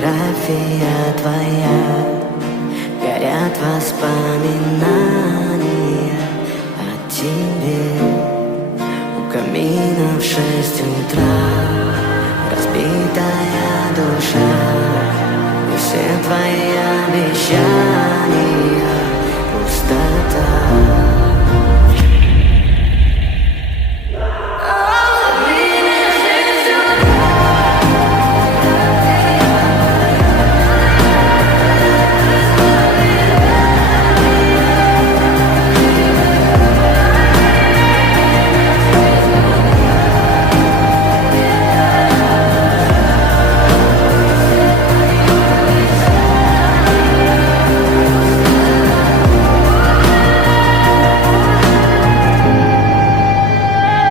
фотография твоя, горят воспоминания о тебе. У камина в 6 утра разбитая душа, и все твои обещания пустота.